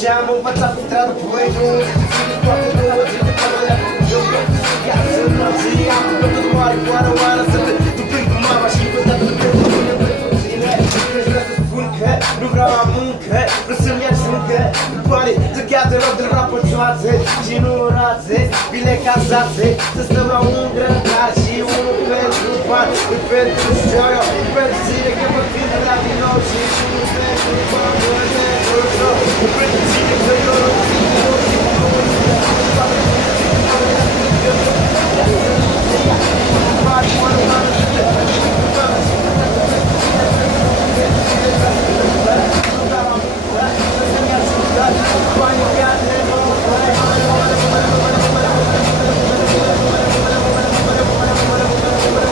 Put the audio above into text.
Și-am învățat să trag voi, nu ține toate două zile pe alea. Eu vreau să se viață în zi, am făcut oară să te plâng cu mama și văzat să plâng cu mine pentru zile. Deci vreau să spun că nu vreau la muncă, vreau să-mi ia șuncă. Banii să chează loc de la păcioase și nu rațe, bine casate. Să stăm la un grătar și unul pentru bani, pentru șoio, pentru zile că mă când la din nou și unul pentru bani, pentru șoio.